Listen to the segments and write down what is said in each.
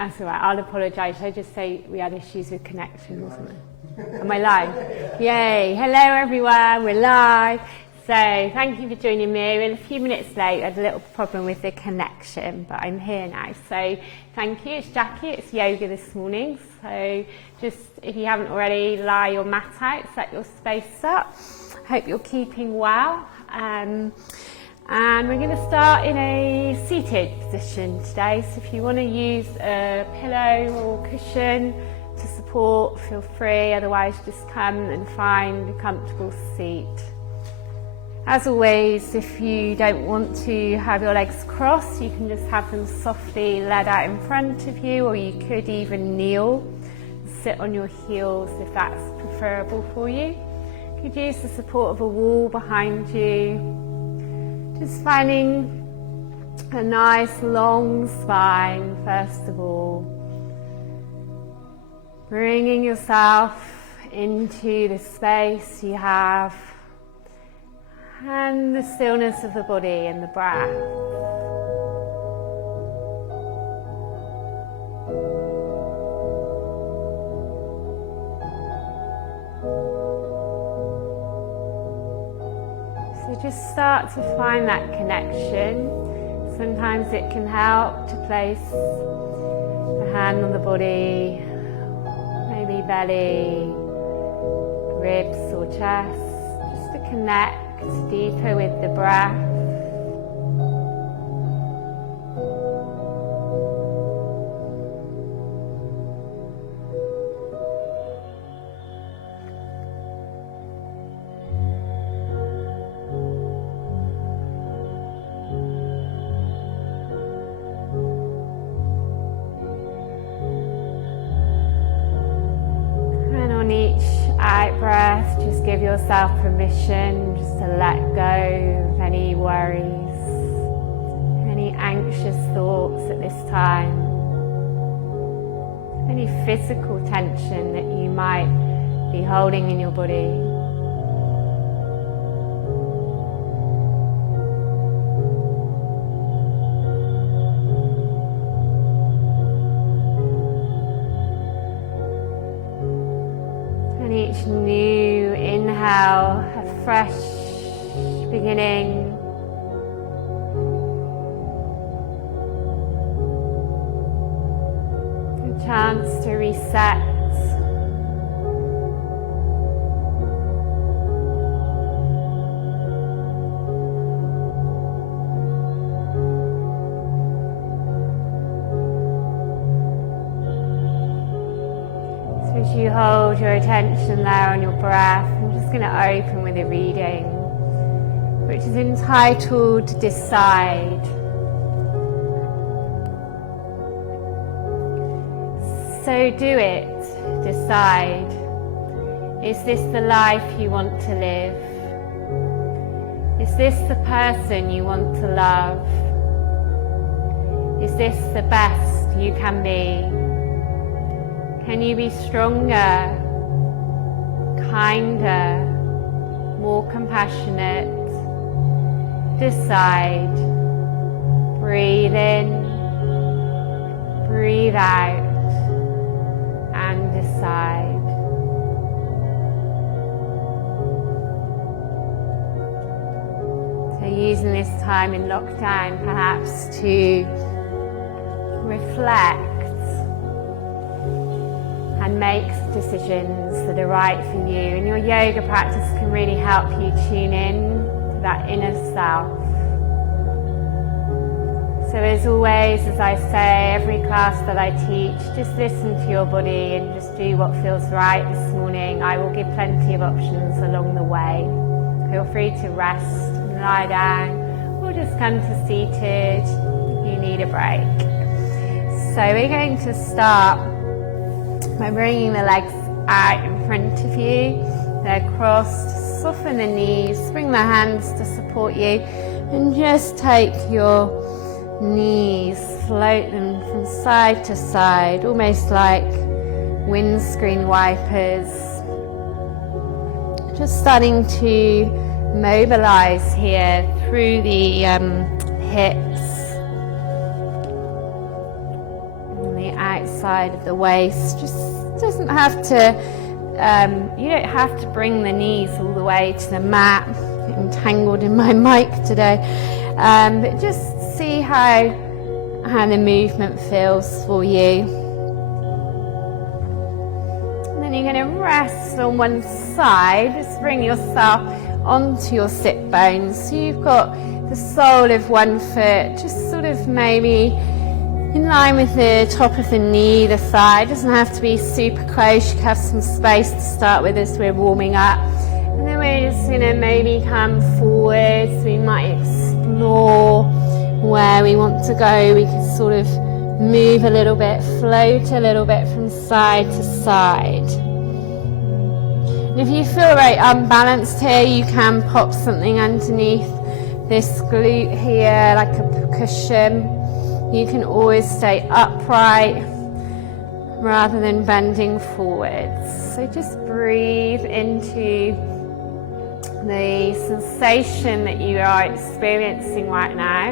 That's all right, I'll apologise. I just say we had issues with connection, wasn't it? Am I live? Yay! Hello everyone, we're live. So thank you for joining me. We're a few minutes late. I had a little problem with the connection, but I'm here now. So thank you. It's Jackie. It's yoga this morning. So just if you haven't already, lie your mat out, set your space up. Hope you're keeping well. And we're going to start in a seated position today. So if you want to use a pillow or cushion to support, feel free. Otherwise, just come and find a comfortable seat. As always, if you don't want to have your legs crossed, you can just have them softly laid out in front of you, or you could even kneel, sit on your heels if that's preferable for you. You could use the support of a wall behind you. Just finding a nice long spine, first of all. Bringing yourself into the space you have, and the stillness of the body and the breath. So just start to find that connection. Sometimes it can help to place a hand on the body, maybe belly, ribs or chest, just to connect deeper with the breath. And on each out breath, just give yourself permission just to let go of any worries, any anxious thoughts at this time, any physical tension that you might be holding in your body. Each new inhale, a fresh beginning. A chance to reset. As you hold your attention there on your breath, I'm just going to open with a reading, which is entitled Decide. So do it, decide. Is this the life you want to live? Is this the person you want to love? Is this the best you can be? Can you be stronger, kinder, more compassionate? Decide. Breathe in, breathe out, and decide. So using this time in lockdown perhaps to reflect and make decisions that are right for you. And your yoga practice can really help you tune in to that inner self. So as always, as I say, every class that I teach, just listen to your body and just do what feels right this morning. I will give plenty of options along the way. Feel free to rest and lie down, or just come to seated if you need a break. So we're going to start by bringing the legs out in front of you. They're crossed. Soften the knees, bring the hands to support you, and just take your knees, float them from side to side, almost like windscreen wipers. Just starting to mobilize here through the hips and the outside of the waist. Just doesn't have to, you don't have to bring the knees all the way to the mat. I'm tangled in my mic today. But just see how the movement feels for you. And then you're going to rest on one side. Just bring yourself onto your sit bones. So you've got the sole of one foot just sort of maybe in line with the top of the knee, the thigh. It doesn't have to be super close. You can have some space to start with as we're warming up. And then we're just going to maybe come forward. So we might explore where we want to go. We can sort of move a little bit, float a little bit from side to side. And if you feel very unbalanced here, you can pop something underneath this glute here, like a cushion. You can always stay upright rather than bending forwards. So just breathe into the sensation that you are experiencing right now.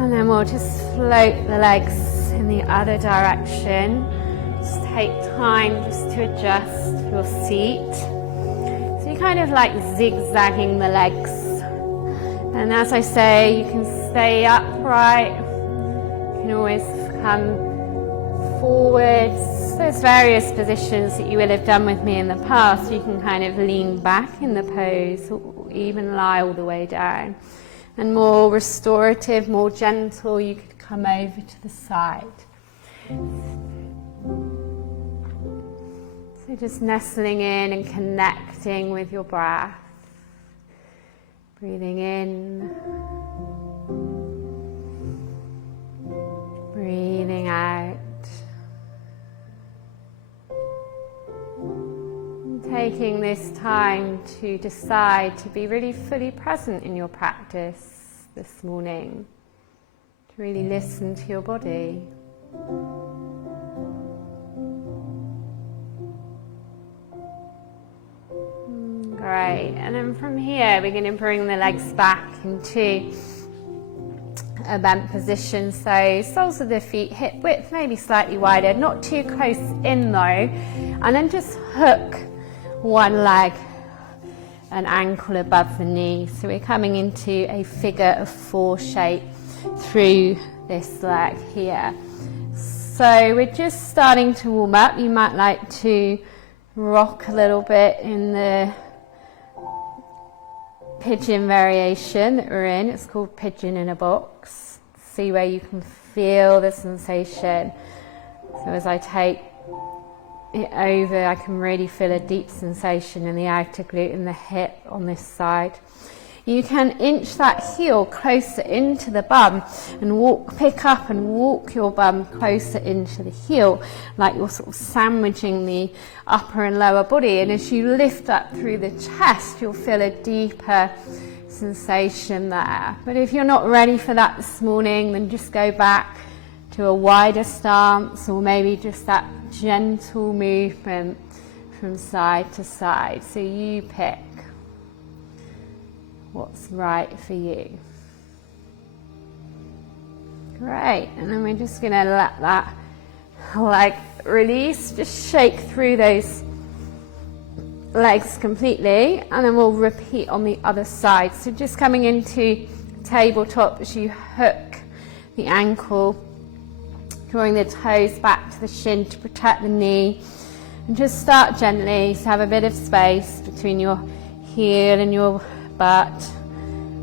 And then we'll just float the legs in the other direction. Just take time just to adjust your seat. So you're kind of like zigzagging the legs. And as I say, you can stay upright. You can always come forwards. There's various positions that you will have done with me in the past. You can kind of lean back in the pose or even lie all the way down. And more restorative, more gentle, you could come over to the side. So just nestling in and connecting with your breath. Breathing in. Breathing out. Taking this time to decide to be really fully present in your practice this morning, to really listen to your body. Great, and then from here we're going to bring the legs back into a bent position, so soles of the feet hip width maybe slightly wider, not too close in though, and then just hook one leg and ankle above the knee. So we're coming into a figure of four shape through this leg here. So we're just starting to warm up. You might like to rock a little bit in the pigeon variation that we're in. It's called Pigeon in a box. See where you can feel the sensation. So as I take it over, I can really feel a deep sensation in the outer glute and the hip on this side. You can inch that heel closer into the bum and pick up and walk your bum closer into the heel, like you're sort of sandwiching the upper and lower body. And as you lift up through the chest, you'll feel a deeper sensation there. But if you're not ready for that this morning, then just go back to a wider stance, or maybe just that gentle movement from side to side. So you pick what's right for you. Great, and then we're just going to let that leg release, just shake through those legs completely, and then we'll repeat on the other side. So just coming into tabletop as you hook the ankle, drawing the toes back to the shin to protect the knee, and just start gently, so have a bit of space between your heel and your butt.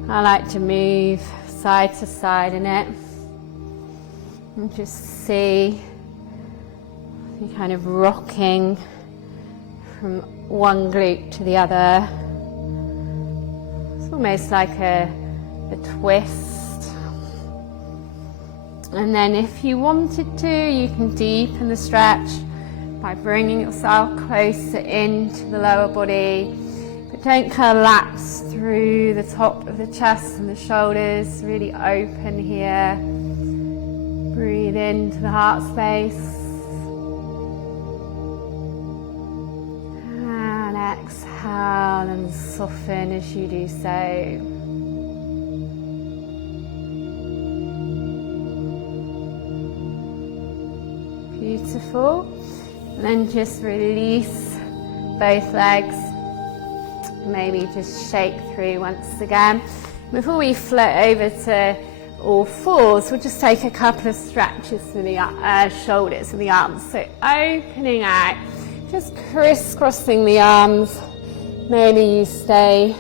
I like to move side to side in it, and just see you kind of rocking from one glute to the other. It's almost like a twist. And then if you wanted to, you can deepen the stretch by bringing yourself closer into the lower body. But don't collapse through the top of the chest and the shoulders. Really open here. Breathe into the heart space. And exhale and soften as you do so. Beautiful. And then just release both legs. Maybe just shake through once again. Before we float over to all fours, we'll just take a couple of stretches for the shoulders and the arms. So opening out, just crisscrossing the arms. Maybe you stay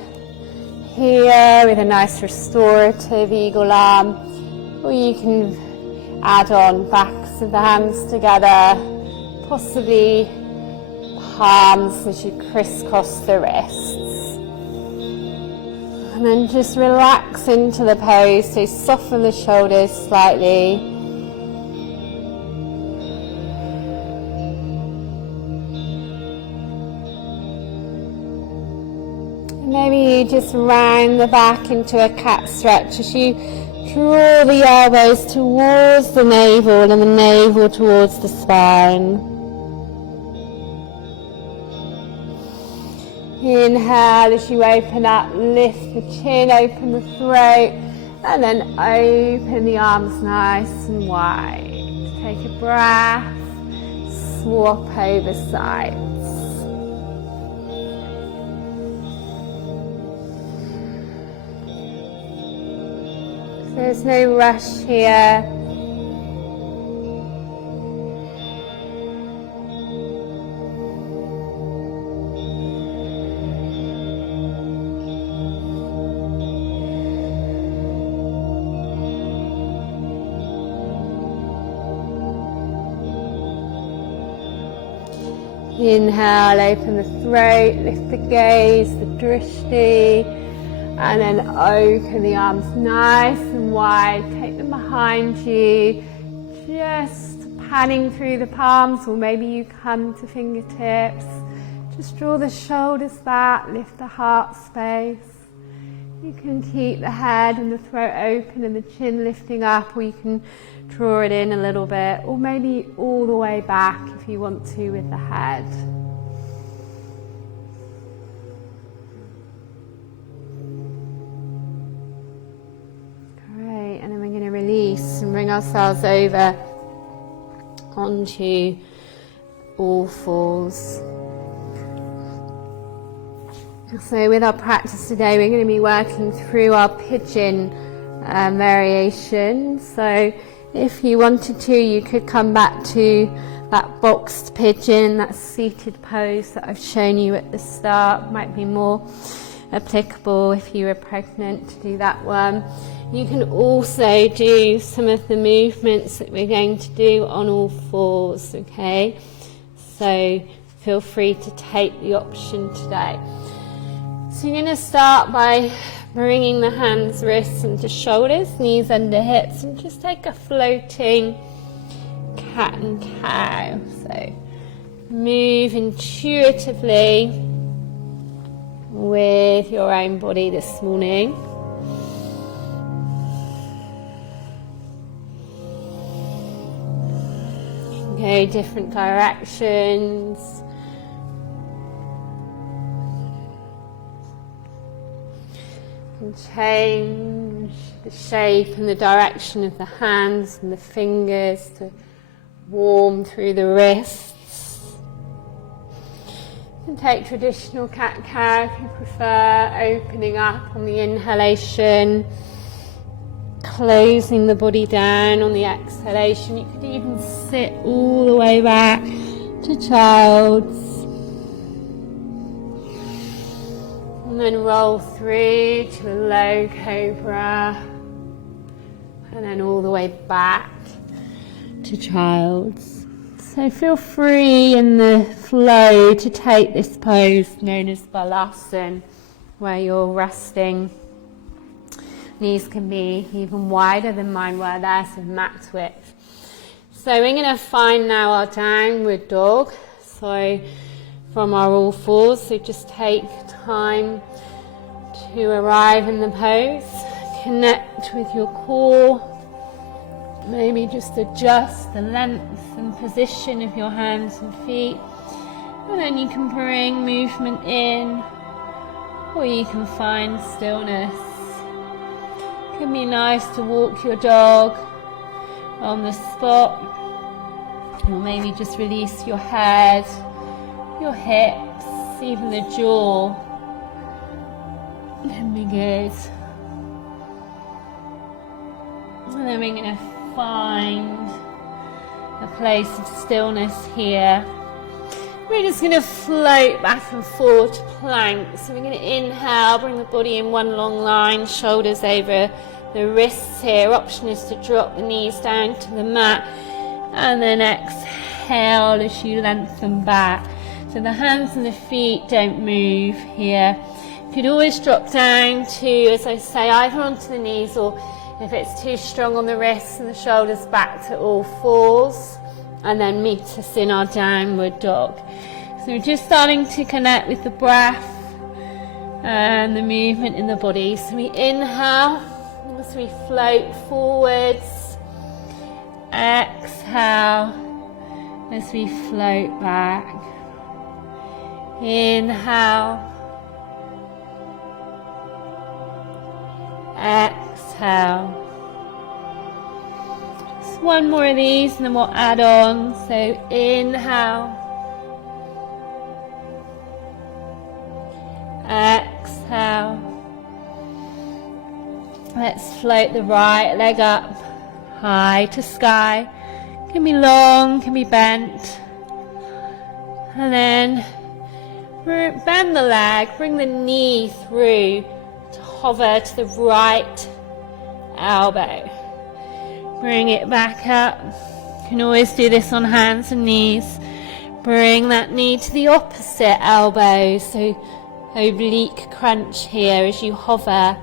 here with a nice restorative eagle arm, or you can add on backs of the hands together, possibly palms as you crisscross the wrists. And then just relax into the pose, so soften the shoulders slightly. And maybe you just round the back into a cat stretch as you draw the elbows towards the navel and the navel towards the spine. Inhale as you open up, lift the chin, open the throat, and then open the arms nice and wide. Take a breath, swap over sides. There's no rush here. Inhale, open the throat, lift the gaze, the drishti, and then open the arms nice and wide. Take them behind you, just panning through the palms, or maybe you come to fingertips. Just draw the shoulders back, lift the heart space. You can keep the head and the throat open and the chin lifting up, or you can draw it in a little bit, or maybe all the way back if you want to with the head. Great, and then we're going to release and bring ourselves over onto all fours. So with our practice today, we're going to be working through our pigeon variation. So if you wanted to, you could come back to that boxed pigeon, that seated pose that I've shown you at the start. Might be more applicable if you were pregnant to do that one. You can also do some of the movements that we're going to do on all fours, okay? So feel free to take the option today. So you're going to start by bringing the hands, wrists into shoulders, knees under hips, and just take a floating cat and cow. So move intuitively with your own body this morning. Go different directions. And change the shape and the direction of the hands and the fingers to warm through the wrists. You can take traditional cat-cow if you prefer, opening up on the inhalation, closing the body down on the exhalation. You could even sit all the way back to child's. And then roll through to a low cobra, and then all the way back to child's. So feel free in the flow to take this pose known as balasana, where you're resting. Knees can be even wider than mine were there, so max width. So we're going to find now our downward dog. So from our all fours, so just take time to arrive in the pose, connect with your core, maybe just adjust the length and position of your hands and feet, and then you can bring movement in, or you can find stillness. It can be nice to walk your dog on the spot, Or maybe just release your head, your hips, even the jaw. Can be good. And then we're going to find a place of stillness here. We're just going to float back and forward to plank. So we're going to inhale, bring the body in one long line, shoulders over the wrists here. Option is to drop the knees down to the mat. And then exhale as you lengthen back. So the hands and the feet don't move here. You could always drop down to, as I say, either onto the knees, or if it's too strong on the wrists and the shoulders, back to all fours. And then meet us in our downward dog. So we're just starting to connect with the breath and the movement in the body. So we inhale as we float forwards. Exhale as we float back. Inhale. Exhale. Just one more of these and then we'll add on. So inhale. Exhale. Let's float the right leg up high to sky. Can be long, can be bent. And then bend the leg, bring the knee through to hover to the right elbow. Bring it back up. You can always do this on hands and knees. Bring that knee to the opposite elbow. So oblique crunch here as you hover.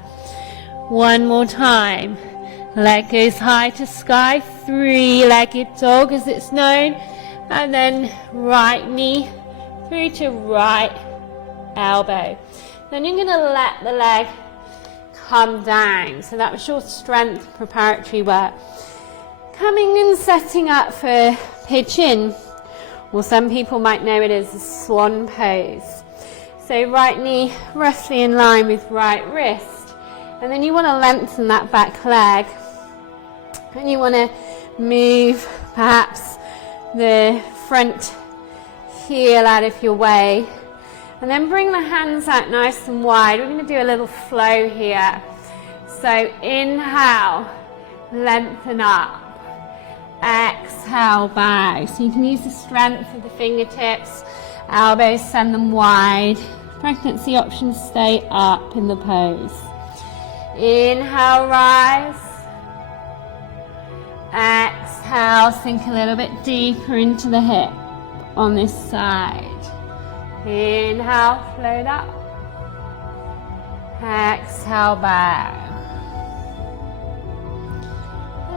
One more time. Leg goes high to sky. Three-legged dog as it's known. And then right knee through to right elbow. Then you're going to let the leg come down. So that was your strength preparatory work. Coming and setting up for pigeon, or some people might know it as a swan pose. So right knee roughly in line with right wrist, and then you want to lengthen that back leg, and you want to move perhaps the front heel out of your way, and then bring the hands out nice and wide. We're going to do a little flow here. So inhale, lengthen up. Exhale, bow. So you can use the strength of the fingertips, elbows, send them wide. Pregnancy options, stay up in the pose. Inhale, rise. Exhale, sink a little bit deeper into the hip on this side. Inhale, float up. Exhale, bow.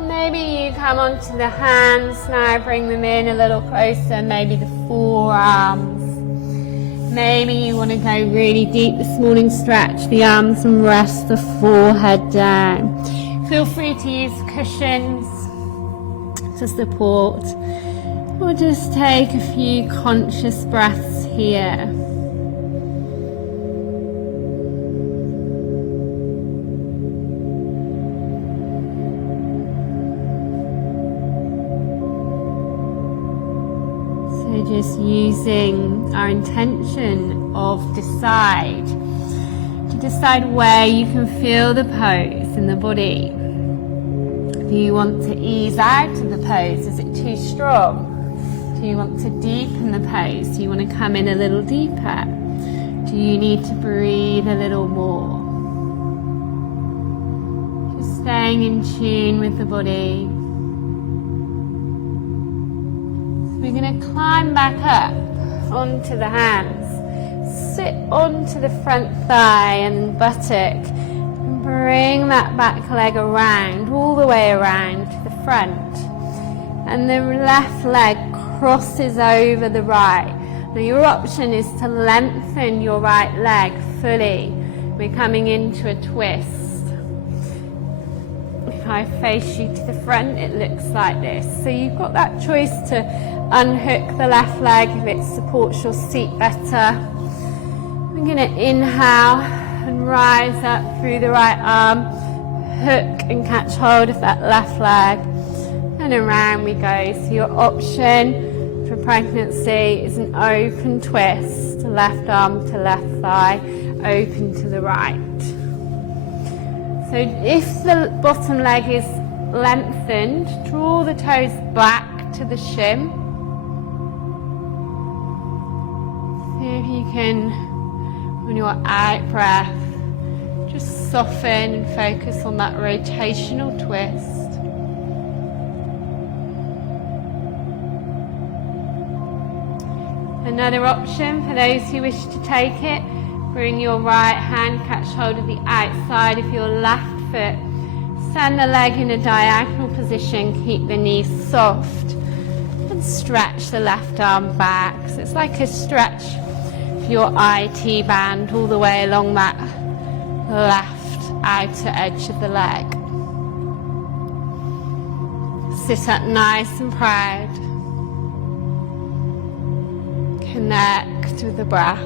Maybe you come onto the hands now, bring them in a little closer, maybe the forearms. Maybe you want to go really deep this morning, stretch the arms and rest the forehead down. Feel free to use cushions to support, or just take a few conscious breaths here. Just using our intention of to decide where you can feel the pose in the body. Do you want to ease out of the pose? Is it too strong? Do you want to deepen the pose? Do you want to come in a little deeper? Do you need to breathe a little more? Just staying in tune with the body. We're going to climb back up onto the hands, sit onto the front thigh and buttock, and bring that back leg around, all the way around to the front. And the left leg crosses over the right. Now your option is to lengthen your right leg fully. We're coming into a twist. If I face you to the front, it looks like this. So you've got that choice to unhook the left leg if it supports your seat better. We're going to inhale and rise up through the right arm, hook and catch hold of that left leg. and around we go. So your option for pregnancy is an open twist, left arm to left thigh, open to the right. So if the bottom leg is lengthened, draw the toes back to the shin. See if you can, on your out breath, just soften and focus on that rotational twist. Another option for those who wish to take it, bring your right hand, catch hold of the outside of your left foot. Stand the leg in a diagonal position, keep the knees soft, and stretch the left arm back. So it's like a stretch for your IT band all the way along that left outer edge of the leg. Sit up nice and proud. Connect with the breath.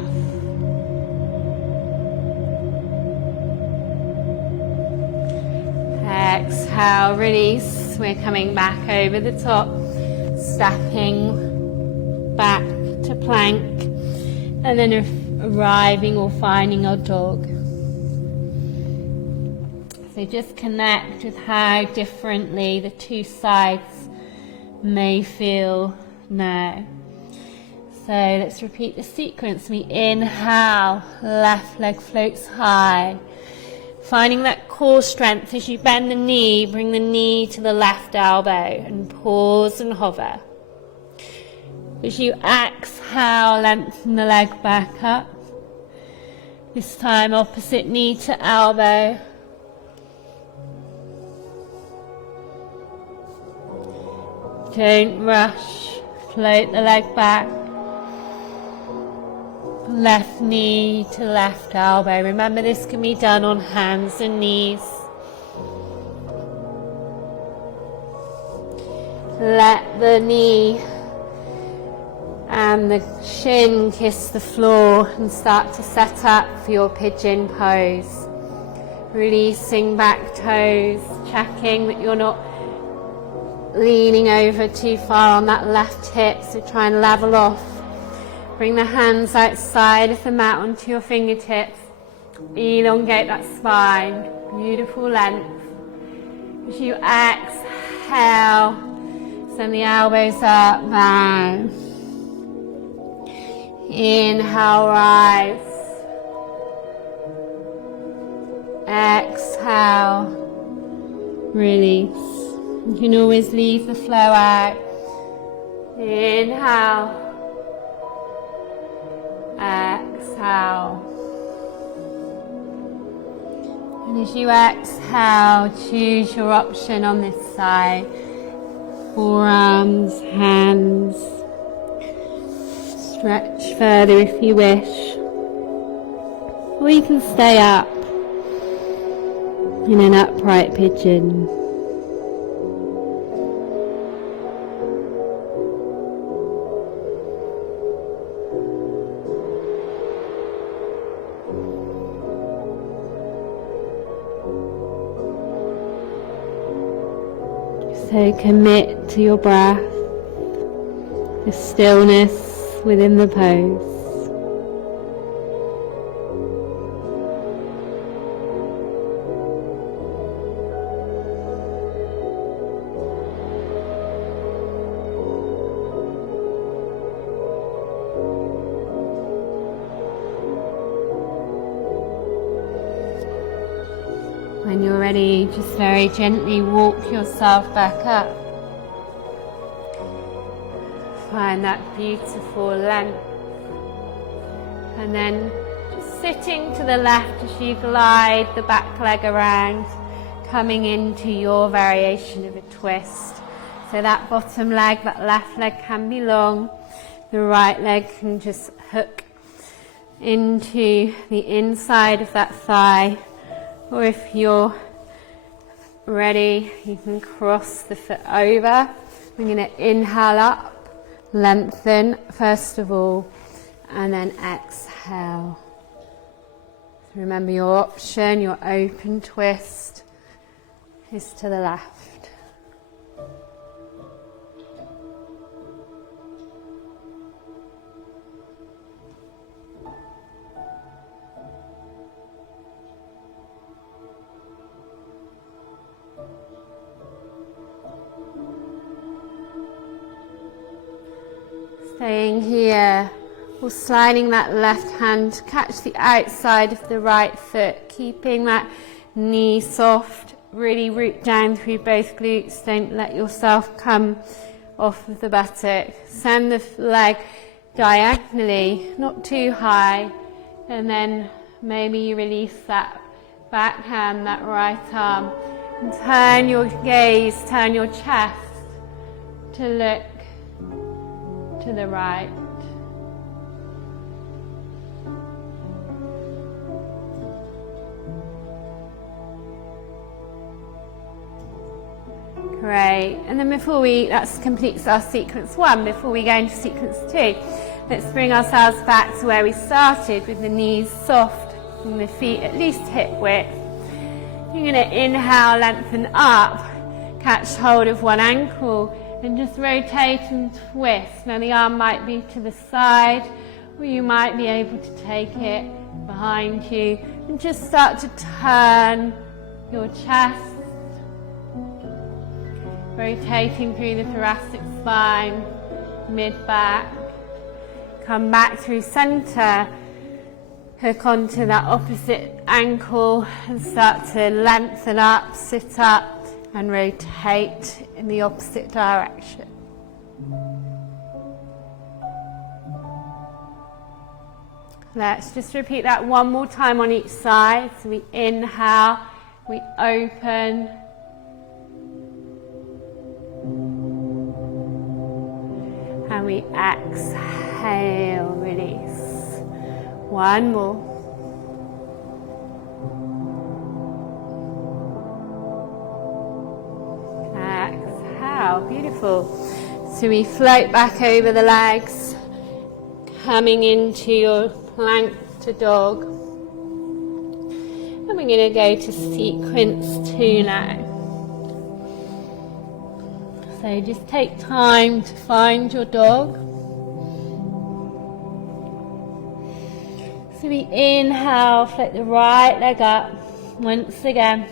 Exhale, release. We're coming back over the top, stepping back to plank, and then arriving or finding our dog. So just connect with how differently the two sides may feel now. So let's repeat the sequence. We inhale, left leg floats high. Finding that core strength as you bend the knee, bring the knee to the left elbow and pause and hover. As you exhale, lengthen the leg back up. This time opposite knee to elbow. Don't rush, float the leg back. Left knee to left elbow. Remember, this can be done on hands and knees. Let the knee and the shin kiss the floor and start to set up for your pigeon pose. Releasing back toes, checking that you're not leaning over too far on that left hip, so try and level off. Bring the hands outside of the mat onto your fingertips. Elongate that spine. Beautiful length. As you exhale, send the elbows up, down. Inhale, rise. Exhale, release. You can always leave the flow out. Inhale. Exhale. And as you exhale, choose your option on this side. Forearms, hands. Stretch further if you wish. Or you can stay up in an upright pigeon. So commit to your breath, the stillness within the pose. When you're ready, just very gently walk yourself back up. Find that beautiful length. And then just sitting to the left as you glide the back leg around, coming into your variation of a twist. So that bottom leg, that left leg can be long. The right leg can just hook into the inside of that thigh. Or if you're ready, you can cross the foot over. We're going to inhale up, lengthen first of all, and then exhale. So remember your option, your open twist is to the left. Staying here, or sliding that left hand to catch the outside of the right foot, keeping that knee soft, really root down through both glutes, don't let yourself come off of the buttock. Send the leg diagonally, not too high, and then maybe you release that back hand, that right arm, and turn your gaze, turn your chest to look to the right. Great, and then that completes our sequence 1. Before we go into sequence 2, let's bring ourselves back to where we started, with the knees soft and the feet at least hip width. You're going to inhale, lengthen up, catch hold of one ankle and just rotate and twist. Now the arm might be to the side, or you might be able to take it behind you and just start to turn your chest, rotating through the thoracic spine, mid-back. Come back through center, hook onto that opposite ankle and start to lengthen up, sit up and rotate in the opposite direction. Let's just repeat that one more time on each side. So we inhale, we open, and we exhale, release. One more. Exhale, beautiful. So we float back over the legs, coming into your plank to dog. And we're going to go to sequence 2 now. So just take time to find your dog. So we inhale, float the right leg up once again.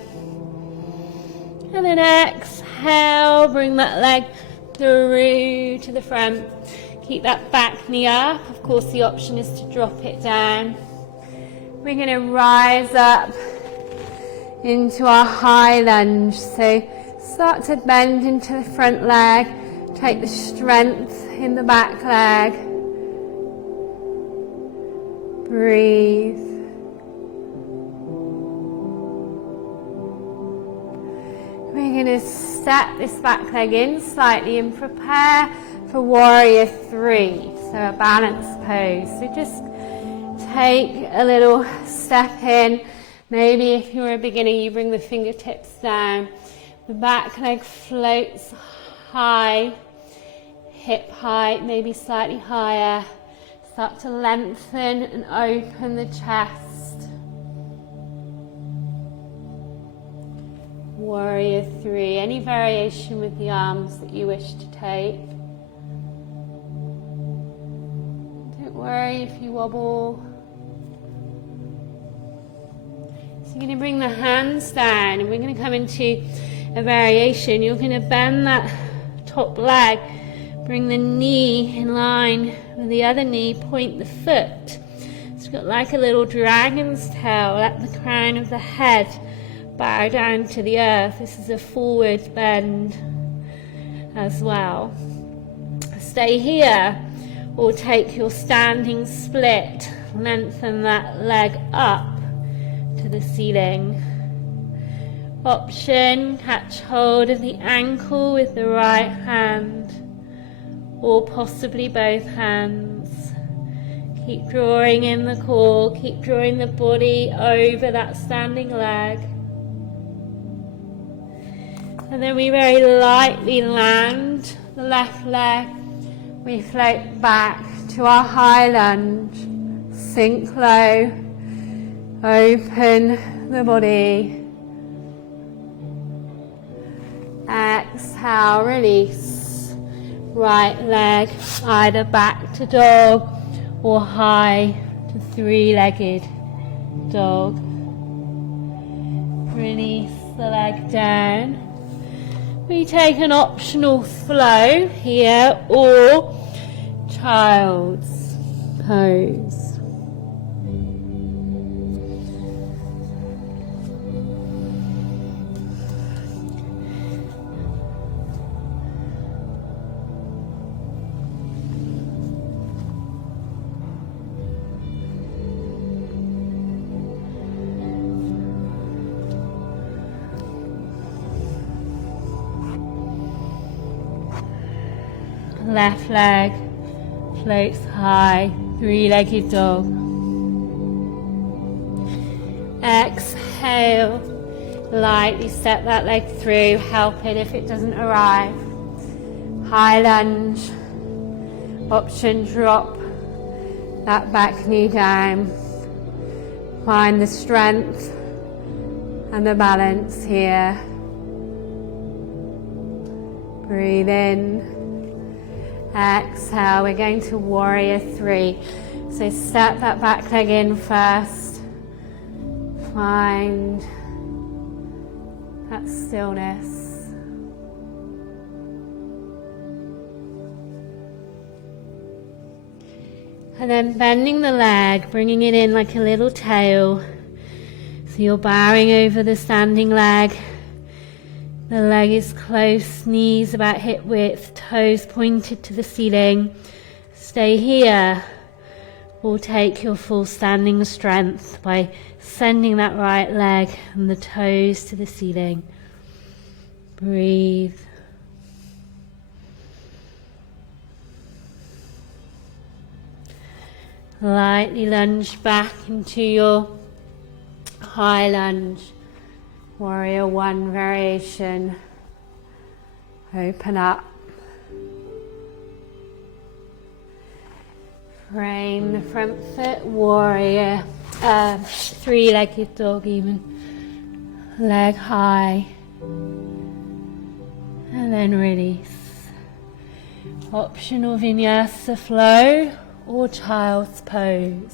And then exhale, bring that leg through to the front. Keep that back knee up. Of course, the option is to drop it down. We're going to rise up into our high lunge. So start to bend into the front leg. Take the strength in the back leg. Breathe. We're going to step this back leg in slightly and prepare for warrior 3. So a balanced pose. So just take a little step in. Maybe if you're a beginner, you bring the fingertips down. The back leg floats high, hip height, maybe slightly higher. Start to lengthen and open the chest. Warrior 3. Any variation with the arms that you wish to take. Don't worry if you wobble. So you're going to bring the hands down and we're going to come into a variation. You're going to bend that top leg, bring the knee in line with the other knee, point the foot. It's got like a little dragon's tail. Let the crown of the head bow down to the earth. This is a forward bend as well. Stay here or take your standing split. Lengthen that leg up to the ceiling. Option, catch hold of the ankle with the right hand or possibly both hands. Keep drawing in the core, keep drawing the body over that standing leg. And then we very lightly land the left leg. We float back to our high lunge. Sink low. Open the body. Exhale, release. Right leg either back to dog or high to three-legged dog. Release the leg down. We take an optional flow here or child's pose. Left leg floats high, three-legged dog. Exhale, lightly step that leg through, help it if it doesn't arrive. High lunge, option drop that back knee down. Find the strength and the balance here. Breathe in. Exhale, we're going to warrior three. So step that back leg in first. Find that stillness. And then bending the leg, bringing it in like a little tail. So you're bowing over the standing leg. The leg is close, knees about hip width, toes pointed to the ceiling. Stay here, or take your full standing strength by sending that right leg and the toes to the ceiling. Breathe. Lightly lunge back into your high lunge. Warrior one variation. Open up. Frame the front foot, warrior, three-legged dog even. Leg high. And then release. Optional vinyasa flow or child's pose.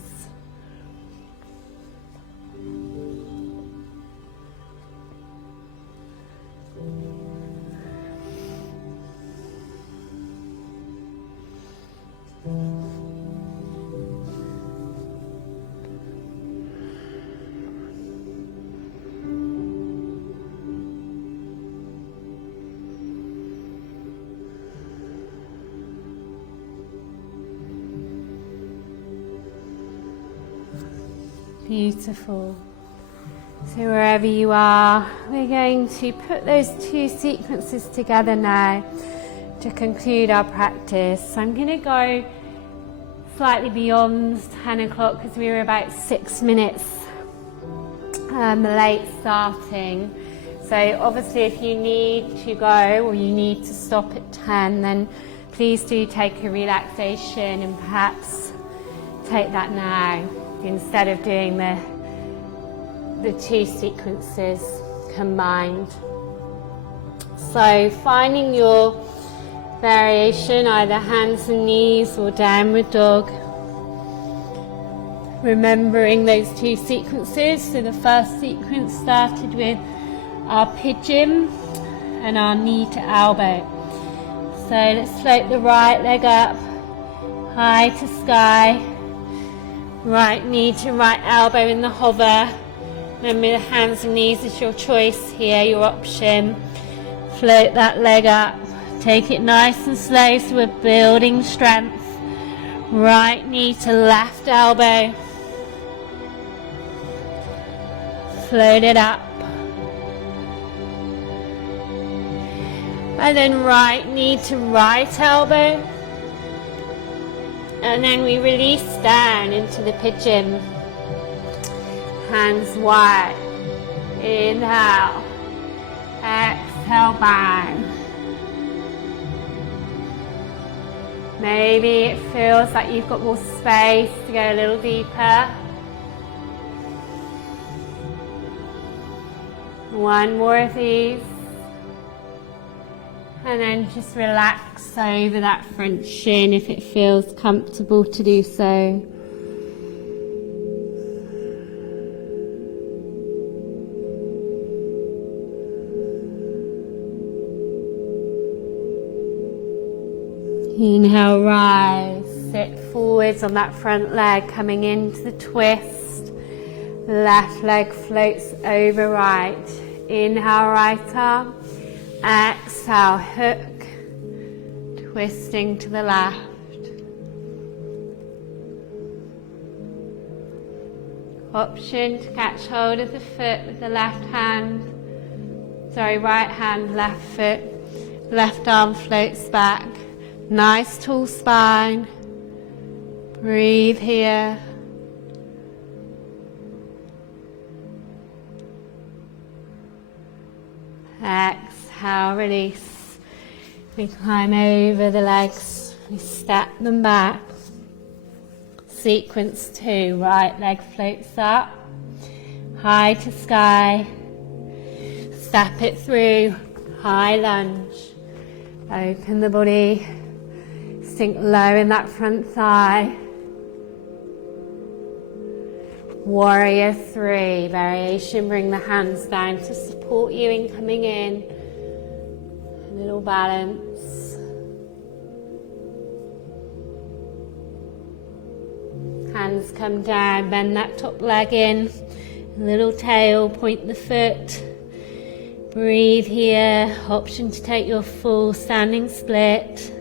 Beautiful. So wherever you are, we're going to put those two sequences together now to conclude our practice. So I'm going to go slightly beyond 10 o'clock because we were about 6 minutes late starting. So obviously if you need to go or you need to stop at 10, then please do take a relaxation and perhaps take that now, instead of doing the two sequences combined. So finding your variation, either hands and knees or downward dog. Remembering those two sequences. So the first sequence started with our pigeon and our knee to elbow. So let's float the right leg up, high to sky. Right knee to right elbow in the hover. Remember, the hands and knees is your choice here, your option. Float that leg up. Take it nice and slow so we're building strength. Right knee to left elbow. Float it up. And then right knee to right elbow. And then we release down into the pigeon. Hands wide. Inhale. Exhale, bang. Maybe it feels like you've got more space to go a little deeper. One more of these. And then just relax over that front shin if it feels comfortable to do so. Inhale, rise. Sit forwards on that front leg, coming into the twist. Left leg floats over right. Inhale, right arm. Exhale, hook. Twisting to the left. Option to catch hold of the foot with the left hand. Right hand, left foot. Left arm floats back. Nice tall spine. Breathe here. Exhale, release. We climb over the legs. We step them back. Sequence 2. Right leg floats up. High to sky. Step it through. High lunge. Open the body. Sink low in that front thigh. Warrior 3. Variation. Bring the hands down to support you in coming in. A little balance. Hands come down. Bend that top leg in. A little tail. Point the foot. Breathe here. Option to take your full standing split.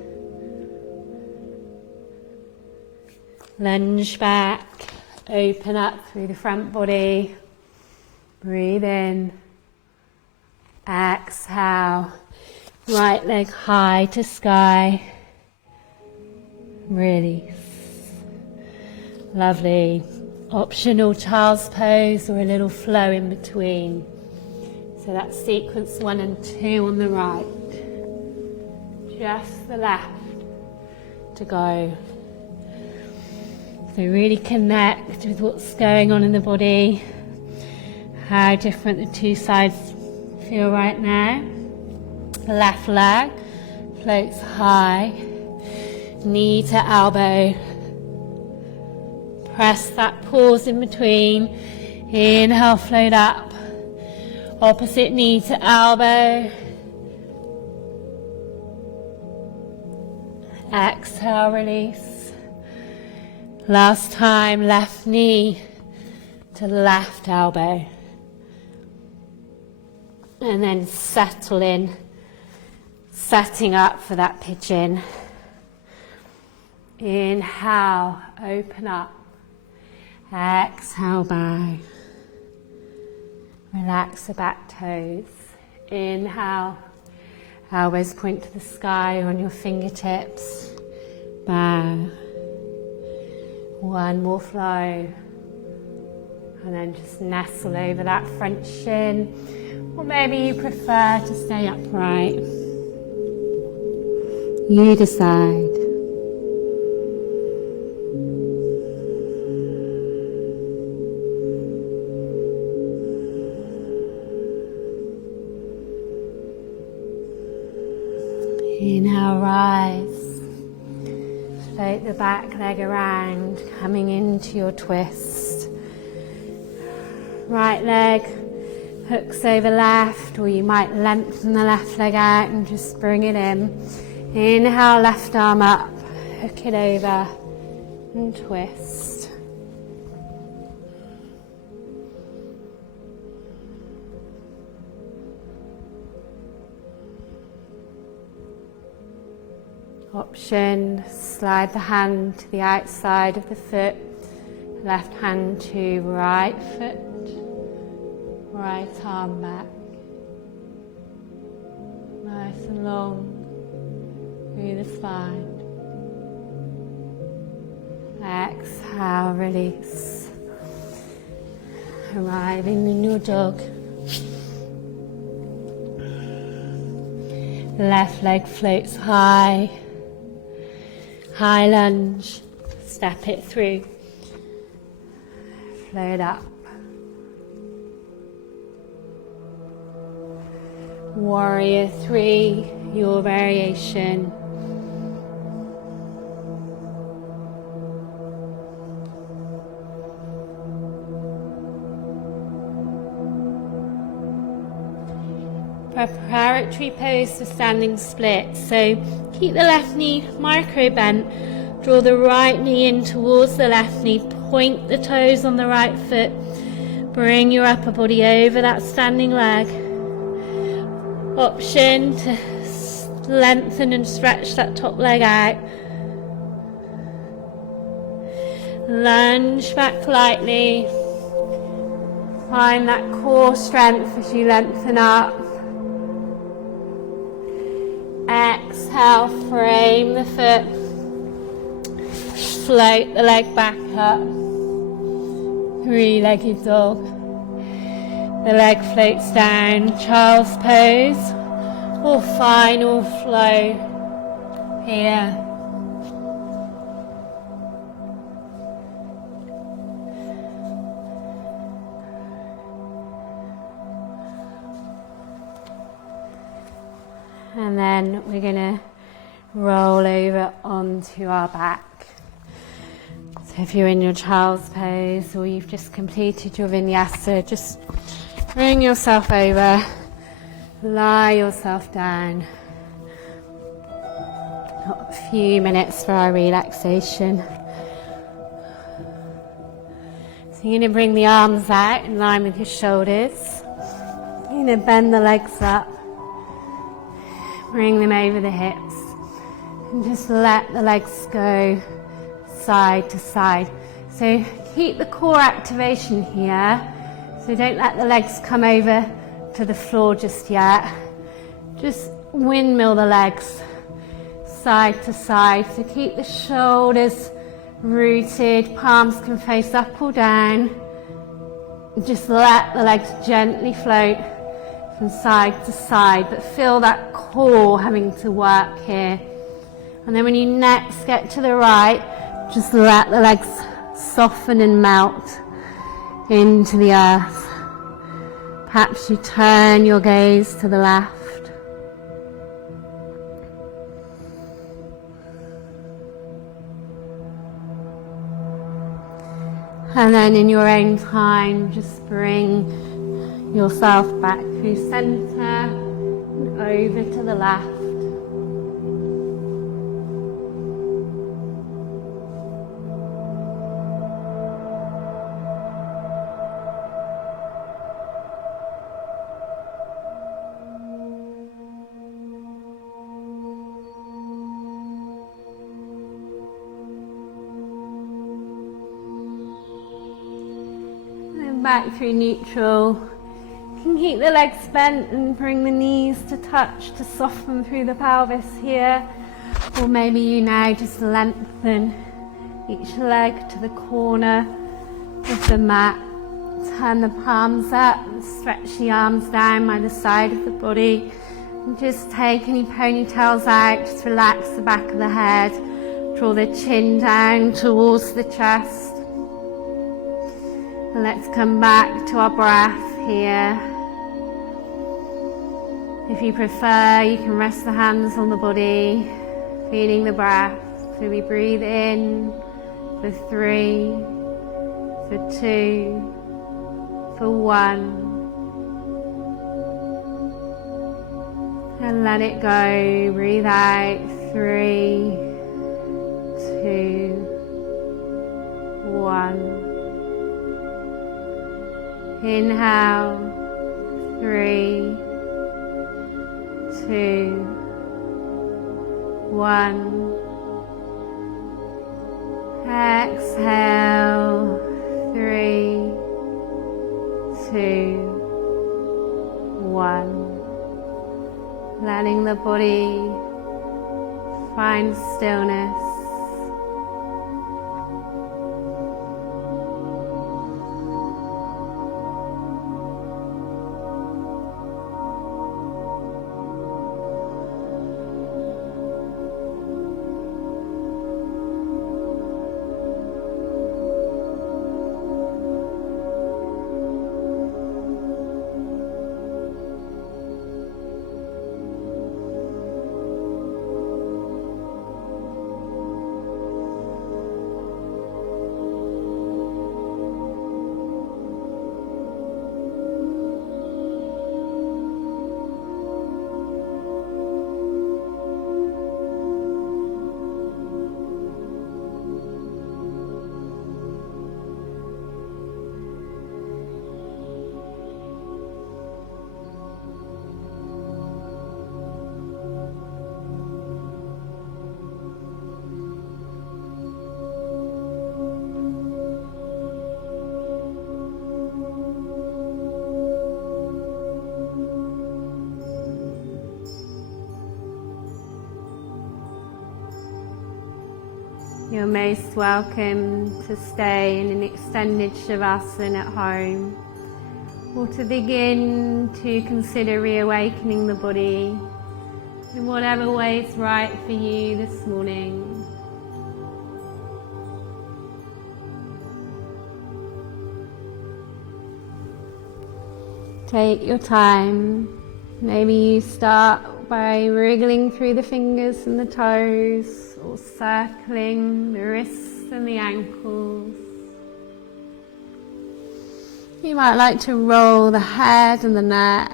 Lunge back. Open up through the front body. Breathe in. Exhale. Right leg high to sky. Release. Lovely. Optional child's pose or a little flow in between. So that's sequence 1 and 2 on the right. Just the left to go. So really connect with what's going on in the body. How different the two sides feel right now. The left leg floats high. Knee to elbow. Press that pause in between. Inhale, float up. Opposite knee to elbow. Exhale, release. Last time, left knee to left elbow. And then settle in, setting up for that pigeon. Inhale, open up. Exhale, bow. Relax the back toes. Inhale, elbows point to the sky on your fingertips. Bow. One more flow. And then just nestle over that front shin. Or maybe you prefer to stay upright. You decide. Inhale, rise. Float the back leg around, coming into your twist. Right leg hooks over left, or you might lengthen the left leg out and just bring it in. Inhale, left arm up, hook it over and twist. Option, slide the hand to the outside of the foot, left hand to right foot, right arm back. Nice and long through the spine. Exhale, release. Arriving in your dog. Left leg floats high. High lunge, step it through, float up. Warrior 3, your variation. Preparatory pose for standing split. So keep the left knee micro bent, Draw the right knee in towards the left knee. Point the toes on the right foot. Bring your upper body over that standing leg. Option to lengthen and stretch that top leg out. Lunge back lightly. Find that core strength as you lengthen up. Exhale, frame the foot. Float the leg back up. Three-legged dog. The leg floats down, child's pose, or final flow here. And then we're going to roll over onto our back. So if you're in your child's pose or you've just completed your vinyasa, just bring yourself over, lie yourself down. Got a few minutes for our relaxation. So you're going to bring the arms out in line with your shoulders. You're going to bend the legs up. Bring them over the hips and just let the legs go side to side. So keep the core activation here. So don't let the legs come over to the floor just yet. Just windmill the legs side to side. So keep the shoulders rooted, palms can face up or down. Just let the legs gently float from side to side, but feel that core having to work here. And then when you next get to the right, just let the legs soften and melt into the earth. Perhaps you turn your gaze to the left. And then in your own time, just bring yourself back through center and over to the left. And back through neutral. You can keep the legs bent and bring the knees to touch to soften through the pelvis here. Or maybe you now just lengthen each leg to the corner of the mat. Turn the palms up and stretch the arms down by the side of the body. And just take any ponytails out, just relax the back of the head. Draw the chin down towards the chest. And let's come back to our breath here. If you prefer, you can rest the hands on the body, feeling the breath. So we breathe in for 3, for 2, for 1. And let it go. Breathe out. 3, 2, 1. Inhale. 3, 2, 1. Exhale. 3, 2, 1. Letting the body find stillness. You're most welcome to stay in an extended Savasana at home, or to begin to consider reawakening the body in whatever way is right for you this morning. Take your time. Maybe you start by wriggling through the fingers and the toes, or circling the wrists and the ankles. You might like to roll the head and the neck.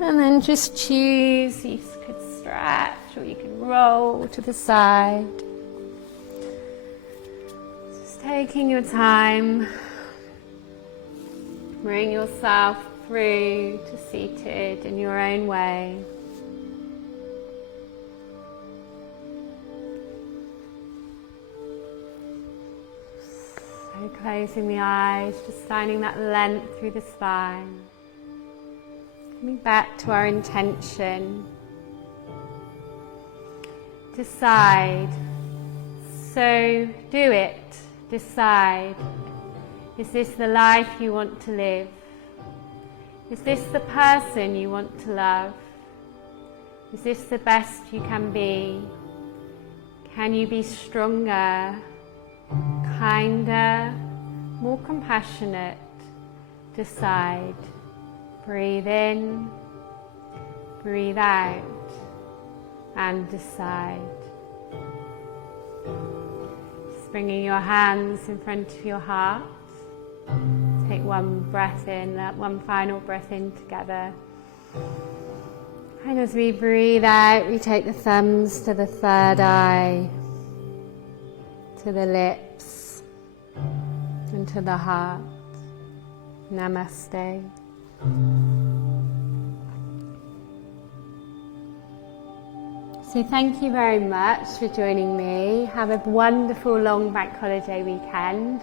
And then just choose. You could stretch or you could roll to the side. Just taking your time. Bring yourself through to seated in your own way. So closing the eyes, just finding that length through the spine. Coming back to our intention. Decide. So do it. Decide. Is this the life you want to live? Is this the person you want to love? Is this the best you can be? Can you be stronger, kinder, more compassionate? Decide. Breathe in, breathe out, and decide. Just bringing your hands in front of your heart. Take one breath in, one final breath in together. And as we breathe out, we take the thumbs to the third eye, to the lips, and to the heart. Namaste. So thank you very much for joining me. Have a wonderful long bank holiday weekend.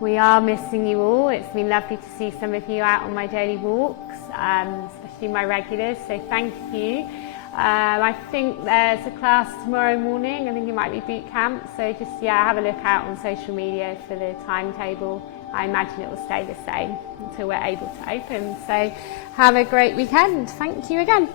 We are missing you all. It's been lovely to see some of you out on my daily walks, especially my regulars, so thank you. I think there's a class tomorrow morning. I think it might be boot camp, so just have a look out on social media for the timetable. I imagine it will stay the same until we're able to open. So have a great weekend. Thank you again.